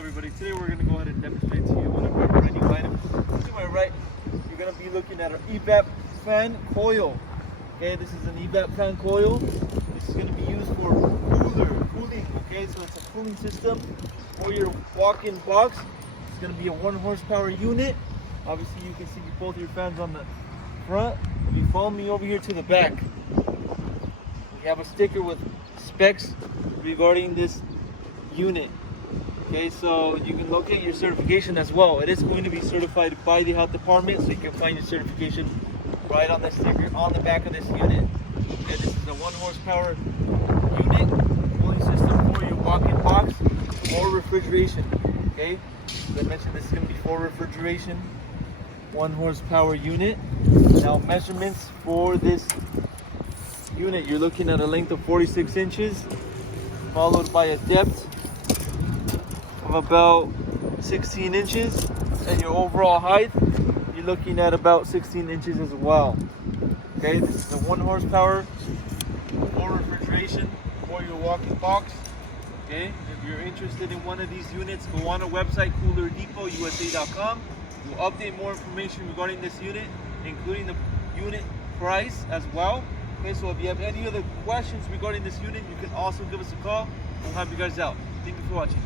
everybody, today we're going to go ahead and demonstrate to you one of our brand new items. To my right, you're going to be looking at our Evap fan coil. Okay, this is an Evap fan coil. This is going to be used for cooling. Okay, so it's a cooling system for your walk-in box. It's going to be a 1 horsepower unit. Obviously you can see both your fans on the front. If you follow me over here to the back, we have a sticker with specs regarding this unit. Okay, so you can locate your certification as well. It is going to be certified by the health department, so you can find your certification right on the sticker on the back of this unit. Okay, this is a 1 horsepower unit, cooling system for your walk-in box or refrigeration. Okay, as I mentioned, this is going to be for refrigeration, 1 horsepower unit. Now, measurements for this unit, you're looking at a length of 46 inches, followed by a depth of about 16 inches, and your overall height, you're looking at about 16 inches as well. Okay, this is a 1 horsepower for refrigeration for your walk-in box. Okay, if you're interested in one of these units, go on our website, coolerdepot.usa.com. We'll update more information regarding this unit, including the unit price as well. Okay, so if you have any other questions regarding this unit, you can also give us a call. We'll help you guys out. Thank you for watching.